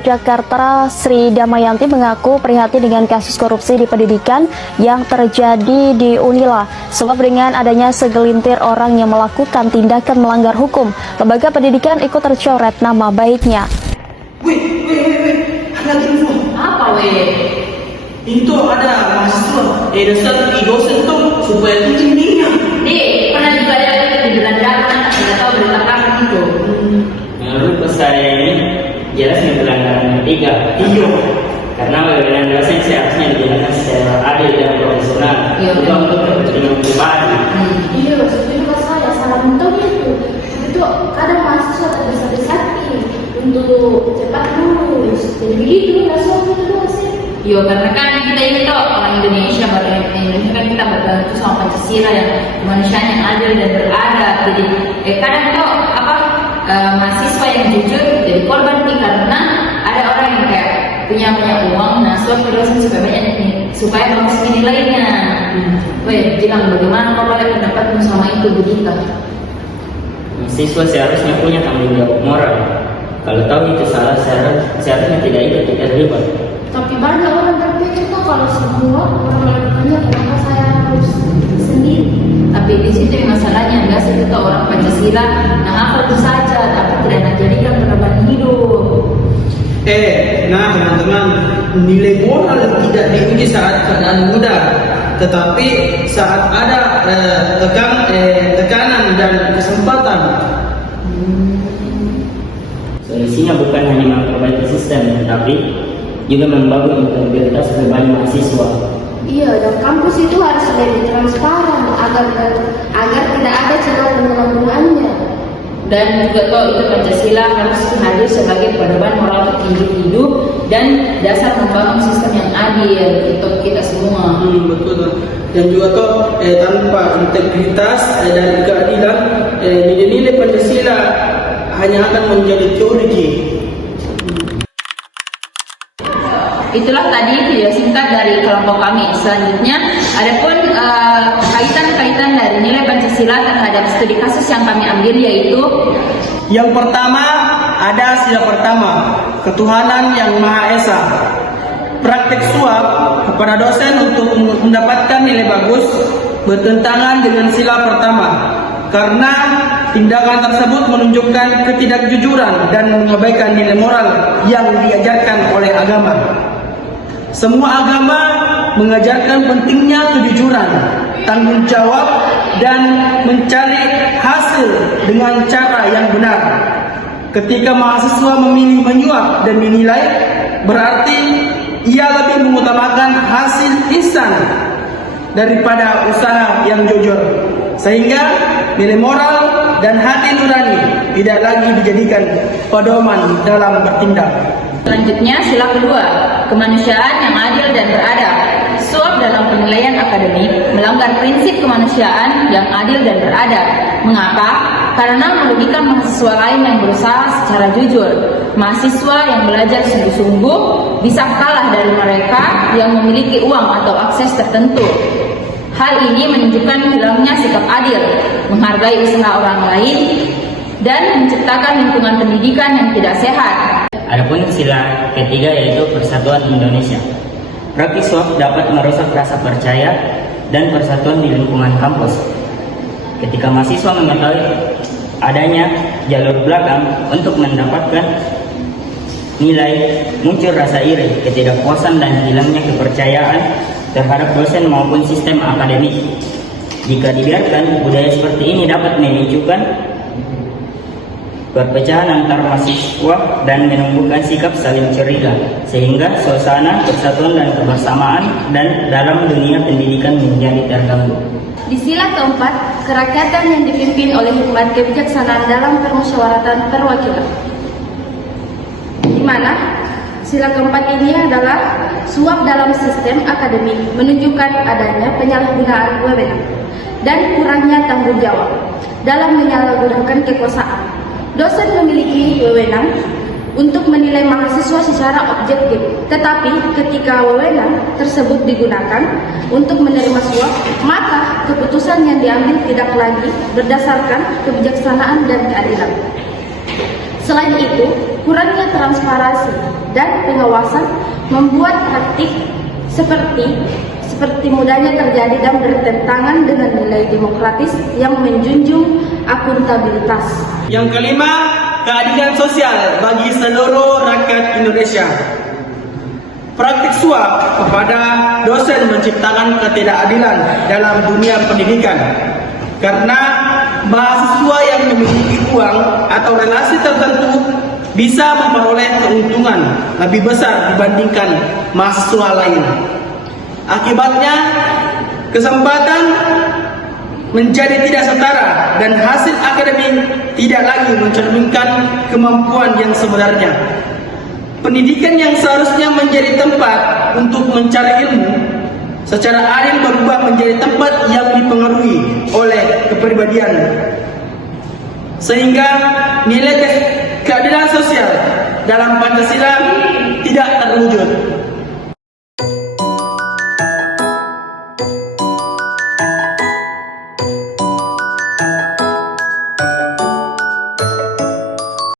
Jakarta Sri Damayanti mengaku prihatin dengan kasus korupsi di pendidikan yang terjadi di Unila. Sebab dengan adanya segelintir orang yang melakukan tindakan melanggar hukum, lembaga pendidikan ikut tercoret nama baiknya. Ada info. Apa Itu ada mahasiswa, dosen tuh supaya tingginya. pernah juga ada di belandangan, tidak tahu berita apa itu. Menurut saya ini jelasnya pelanggaran ketiga. Iya. Karena wewenang dosen seharusnya dijalankan secara adil dan profesional, bukan untuk kepentingan pribadi. Iya, setuju juga saya. Salah mentok itu kadang mahasiswa tergesa-gesa untuk cepat lulus. Jadi begitu, langsung itu doang sih. Iya, karena kan kita ini toh orang Indonesia, Indonesia kan kita bergantung sama Pancasila yang kemanusiaan yang adil dan beradab. Jadi kadang toh mahasiswa yang jujur jadi korban nih karena ada orang yang kayak punya uang, nah suap dosen supaya bagus nilainya. Bilang bagaimana kau boleh pendapatmu sama itu begitu? Mahasiswa seharusnya punya tanggung jawab moral. Kalau tahu itu salah, seharusnya tidak ikut terlibat. Tapi banyak orang berpikir kok kalau semua orang melakukannya, kenapa saya harus sendiri? Tapi di situ yang masalahnya enggak sih kita orang Pancasila, nah apa itu saja, tapi tidak dijadikan korban hidup. Nah teman-teman, nilai moral tidak diuji saat keadaan mudah, tetapi saat ada tekanan dan kesempatan. Solusinya bukan hanya memperbaiki sistem, tetapi juga membangun integritas berbagai mahasiswa. Iya, dan kampus itu harus lebih transparan agar tidak ada celah penyalahgunaannya. Dan juga toh itu Pancasila harus hadir sebagai pedoman moral individu dan dasar membangun sistem yang adil untuk kita semua. Betul. Dan juga toh tanpa integritas dan keadilan, nilai-nilai Pancasila hanya akan menjadi teori. Itulah tadi video singkat dari kelompok kami. Selanjutnya, adapun kaitan-kaitan dari nilai Pancasila terhadap studi kasus yang kami ambil yaitu Yang pertama, ada sila pertama, ketuhanan yang Maha Esa. Praktek suap kepada dosen untuk mendapatkan nilai bagus bertentangan dengan sila pertama, karena tindakan tersebut menunjukkan ketidakjujuran dan mengabaikan nilai moral yang diajarkan oleh agama. Semua agama mengajarkan pentingnya kejujuran, tanggung jawab, dan mencari hasil dengan cara yang benar. Ketika mahasiswa memilih menyuap dan dinilai, berarti ia lebih mengutamakan hasil instan daripada usaha yang jujur, sehingga nilai moral dan hati nurani tidak lagi dijadikan pedoman dalam bertindak. selanjutnya sila kedua, kemanusiaan yang adil dan beradab. Suap dalam penilaian akademik melanggar prinsip kemanusiaan yang adil dan beradab. Mengapa? Karena merugikan mahasiswa lain yang berusaha secara jujur. Mahasiswa yang belajar sungguh-sungguh bisa kalah dari mereka yang memiliki uang atau akses tertentu. Hal ini menunjukkan hilangnya sikap adil, menghargai usaha orang lain, dan menciptakan lingkungan pendidikan yang tidak sehat. Adapun sila ketiga yaitu persatuan Indonesia. Praktik suap dapat merusak rasa percaya dan persatuan di lingkungan kampus. Ketika mahasiswa mengetahui adanya jalur belakang untuk mendapatkan nilai, muncul rasa iri, ketidakpuasan, dan hilangnya kepercayaan terhadap dosen maupun sistem akademik. Jika dibiarkan, budaya seperti ini dapat memicukan perpecahan antar mahasiswa dan menumbuhkan sikap saling curiga, sehingga suasana persatuan dan kebersamaan dan dalam dunia pendidikan menjadi terganggu. Di sila keempat, kerakyatan yang dipimpin oleh hikmat kebijaksanaan dalam permusyawaratan perwakilan. Di mana sila keempat ini adalah suap dalam sistem akademik menunjukkan adanya penyalahgunaan wewenang dan kurangnya tanggung jawab dalam menyalahgunakan kekuasaan. Dosen memiliki wewenang untuk menilai mahasiswa secara objektif, tetapi ketika wewenang tersebut digunakan untuk menerima suap, maka keputusan yang diambil tidak lagi berdasarkan kebijaksanaan dan keadilan. Selain itu, kurangnya transparansi dan pengawasan membuat praktik seperti mudahnya terjadi dan bertentangan dengan nilai demokratis yang menjunjung akuntabilitas. Yang kelima, keadilan sosial bagi seluruh rakyat Indonesia. Praktik suap kepada dosen menciptakan ketidakadilan dalam dunia pendidikan. Karena mahasiswa yang memiliki uang atau relasi tertentu bisa memperoleh keuntungan lebih besar dibandingkan mahasiswa lain. Akibatnya, kesempatan menjadi tidak setara dan hasil akademik tidak lagi mencerminkan kemampuan yang sebenarnya. Pendidikan yang seharusnya menjadi tempat untuk mencari ilmu secara adil berubah menjadi tempat yang dipengaruhi oleh kepribadian, sehingga nilai keadilan sosial dalam Pancasila tidak terwujud.